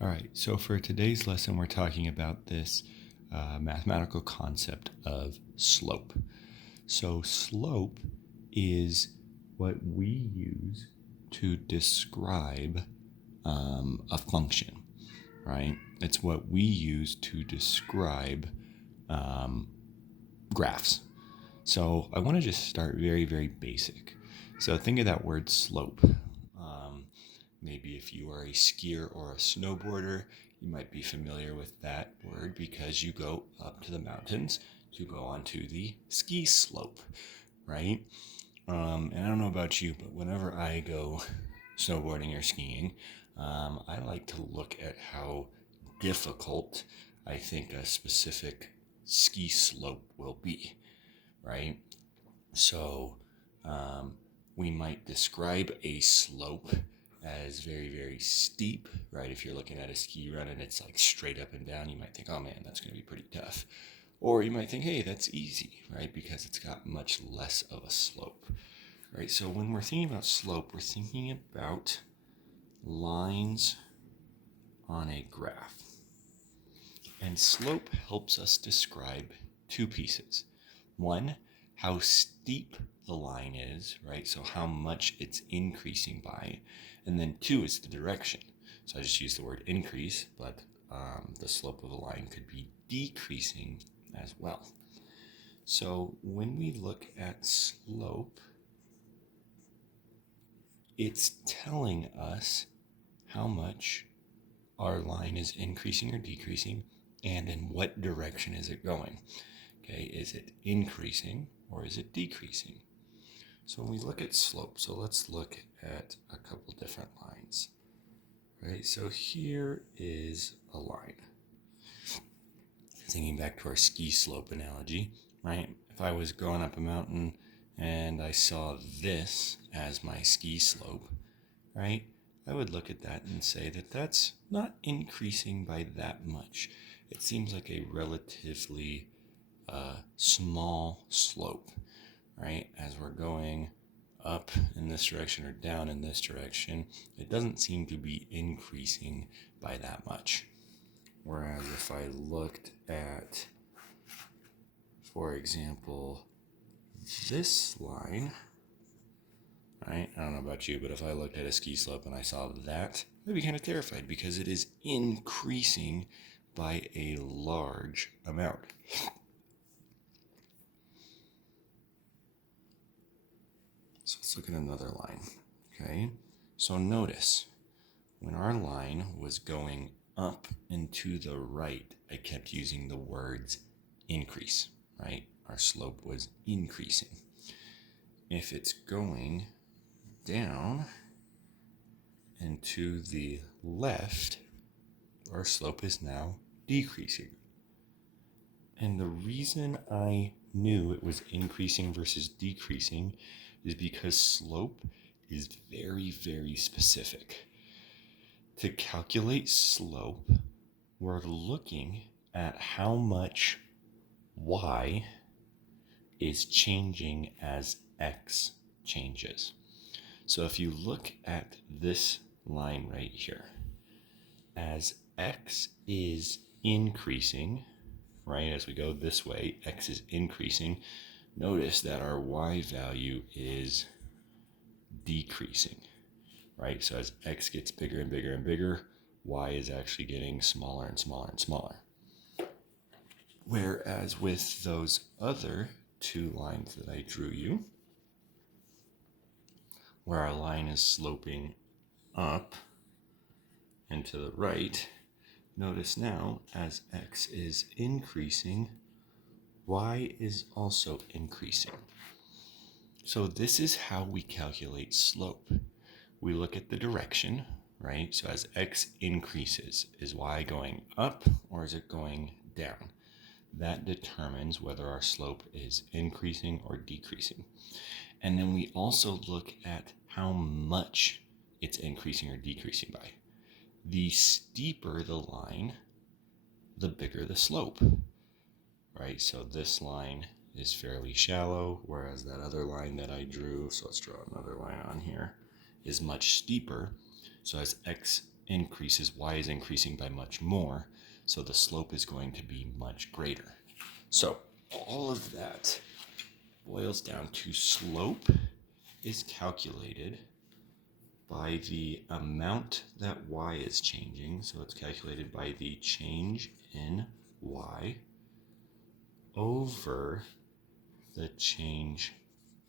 All right, so for today's lesson, we're talking about this mathematical concept of slope. So, slope is what we use to describe a function, right? It's what we use to describe graphs. So, I want to just start very, very basic. So, think of that word slope. Maybe if you are a skier or a snowboarder, you might be familiar with that word because you go up to the mountains to go onto the ski slope, right? And I don't know about you, but whenever I go snowboarding or skiing, I like to look at how difficult I think a specific ski slope will be, right? So we might describe a slope as very, very steep, right? If you're looking at a ski run and it's like straight up and down, you might think, oh man, that's going to be pretty tough. Or you might think, hey, that's easy, right? Because it's got much less of a slope, right? So when we're thinking about slope, we're thinking about lines on a graph. And slope helps us describe two pieces. One, how steep the line is, right? So how much it's increasing by. And then two is the direction. So I just use the word increase, but the slope of a line could be decreasing as well. So when we look at slope, it's telling us how much our line is increasing or decreasing and in what direction is it going. Okay, is it increasing or is it decreasing? So when we look at slope, so let's look at a couple different lines. Right, so here is a line. Thinking back to our ski slope analogy, right? If I was going up a mountain and I saw this as my ski slope, right? I would look at that and say that that's not increasing by that much. It seems like a relatively small slope, right? As we're going up in this direction or down in this direction, it doesn't seem to be increasing by that much. Whereas if I looked at, for example, this line, right? I don't know about you, but if I looked at a ski slope and I saw that, I'd be kind of terrified because it is increasing by a large amount. So let's look at another line, okay? So notice, when our line was going up and to the right, I kept using the words increase, right? Our slope was increasing. If it's going down and to the left, our slope is now decreasing. And the reason I knew it was increasing versus decreasing is because slope is very, very specific. To calculate slope, we're looking at how much y is changing as x changes. So if you look at this line right here, as x is increasing, right, as we go this way, x is increasing, notice that our y value is decreasing, right? So as x gets bigger and bigger and bigger, y is actually getting smaller and smaller and smaller. Whereas with those other two lines that I drew you, where our line is sloping up and to the right, notice now as x is increasing, y is also increasing. So this is how we calculate slope. We look at the direction, right? So as x increases, is y going up or is it going down? That determines whether our slope is increasing or decreasing. And then we also look at how much it's increasing or decreasing by. The steeper the line, the bigger the slope, right? So this line is fairly shallow, whereas that other line that I drew, so let's draw another line on here, is much steeper. So as x increases, y is increasing by much more, so the slope is going to be much greater. So all of that boils down to slope is calculated by the amount that y is changing. So it's calculated by the change in y over the change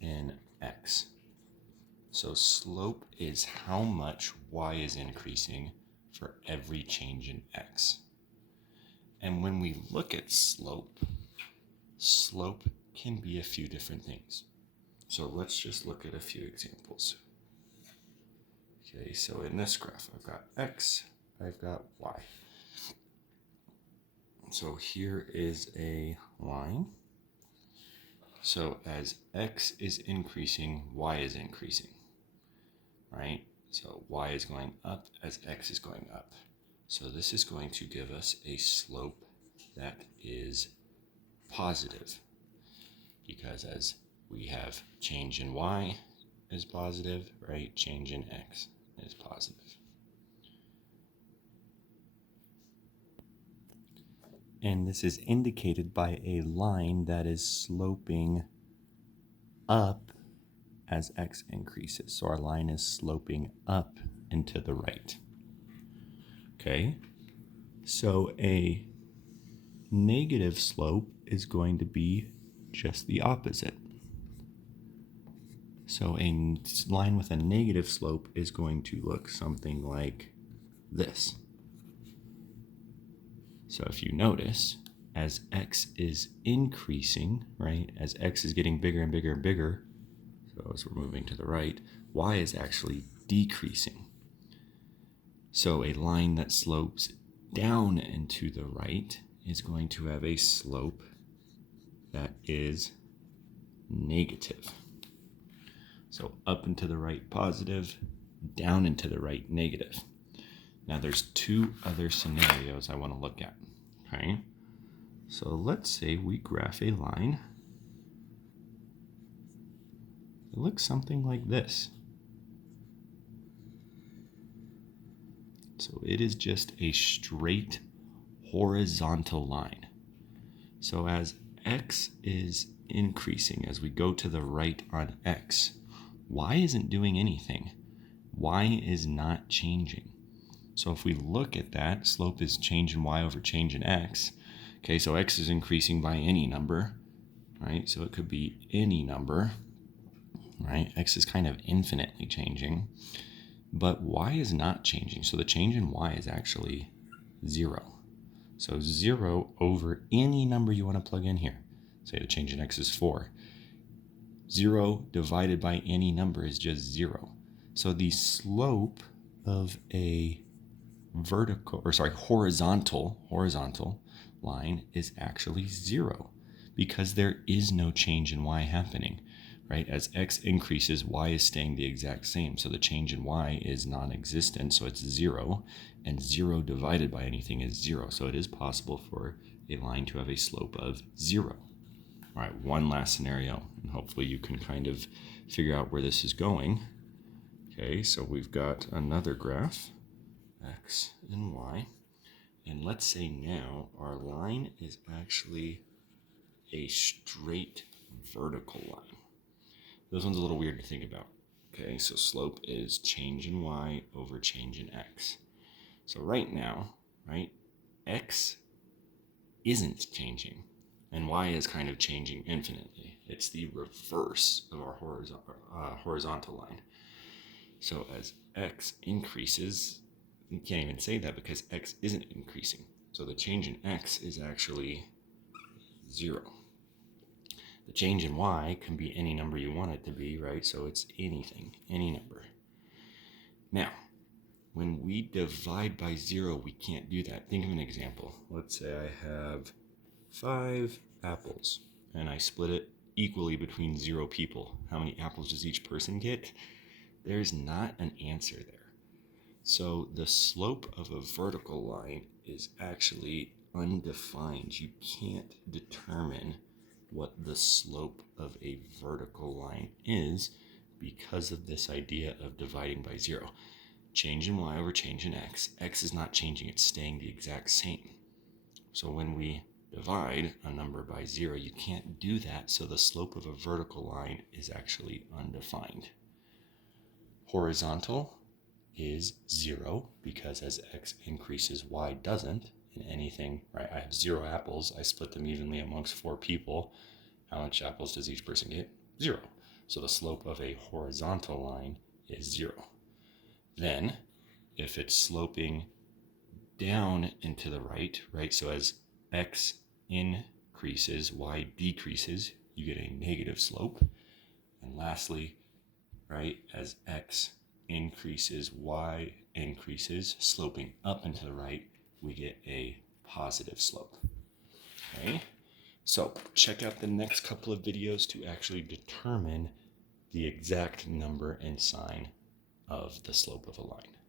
in x. So slope is how much y is increasing for every change in x. And when we look at slope, slope can be a few different things. So let's just look at a few examples. Okay, so in this graph, I've got x, I've got y. So here is a line. So as x is increasing, y is increasing, right? So y is going up as x is going up. So this is going to give us a slope that is positive, because as we have change in y is positive, right? Change in x is positive. And this is indicated by a line that is sloping up as x increases. So our line is sloping up and to the right. Okay, so a negative slope is going to be just the opposite. So a line with a negative slope is going to look something like this. So if you notice, as x is increasing, right, as x is getting bigger and bigger and bigger, so as we're moving to the right, y is actually decreasing. So a line that slopes down and to the right is going to have a slope that is negative. So up and to the right, positive, down and to the right, negative. Now there's two other scenarios I want to look at, okay? So let's say we graph a line. It looks something like this. So it is just a straight horizontal line. So as x is increasing, as we go to the right on x, y isn't doing anything. Y is not changing. So if we look at that, slope is change in y over change in x. Okay, so x is increasing by any number, right? So it could be any number, right? X is kind of infinitely changing, but y is not changing. So the change in y is actually 0. So 0 over any number you want to plug in here. Say the change in x is 4. 0 divided by any number is just 0. So the slope of a horizontal line is actually 0, because there is no change in y happening, right? As x increases, y is staying the exact same. So the change in y is non-existent, so it's 0, and 0 divided by anything is 0. So it is possible for a line to have a slope of 0. All right, one last scenario, and hopefully you can kind of figure out where this is going. Okay, so we've got another graph, x and y, and let's say now our line is actually a straight vertical line. This one's a little weird to think about. Okay, so slope is change in y over change in x. So right now, right, x isn't changing, and y is kind of changing infinitely. It's the reverse of our horizontal line. So as x increases, you can't even say that because x isn't increasing. So the change in x is actually 0. The change in y can be any number you want it to be, right? So it's anything, any number. Now, when we divide by 0, we can't do that. Think of an example. Let's say I have 5 apples, and I split it equally between 0 people. How many apples does each person get? There's not an answer there. So the slope of a vertical line is actually undefined. You can't determine what the slope of a vertical line is because of this idea of dividing by 0. change in y over change in x. X is not changing, it's staying the exact same. So when we divide a number by 0, you can't do that, so the slope of a vertical line is actually undefined. Horizontal is 0, because as x increases, y doesn't. In anything, right? I have 0 apples. I split them evenly amongst 4 people. How much apples does each person get? 0. So the slope of a horizontal line is 0. Then, if it's sloping down and to the right, so as x increases, y decreases, you get a negative slope. And lastly, right, as x increases, y increases, sloping up and to the right, we get a positive slope. Okay, so check out the next couple of videos to actually determine the exact number and sign of the slope of a line.